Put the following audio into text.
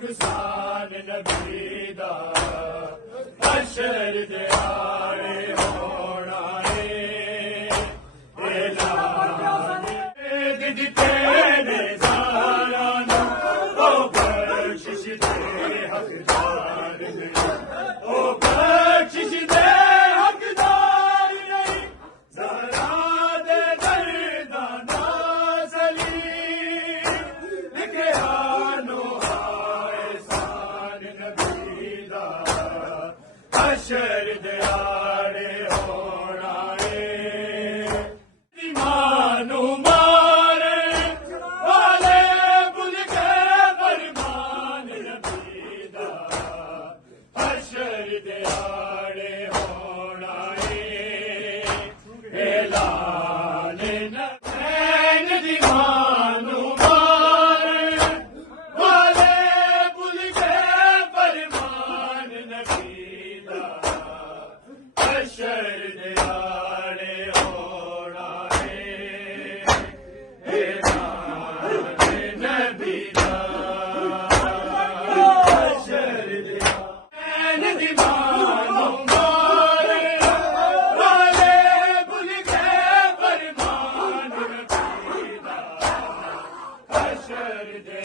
नुकसान नबी दा हशर दे आड़े होना है ऐलान दिते ने सारा नु ओ बख्शिश दे हकदार नहीं ओ बख्शिश दे हकदार नहीं ज़हरा दे दर्दा नाज़ली लिखे आनो हशर दे आड़े होना है ईमानू मारे वाले भुल के फरमान नबी दा हशर दे आड़े होना है ऐलान नबी ईमानू मारे वाले भुल के फरमान नबी हशर दे आड़े होना है ऐलान नबी दा हशर दे दीवानों मारे वाले भुल के फरमान नबी दा हशर दे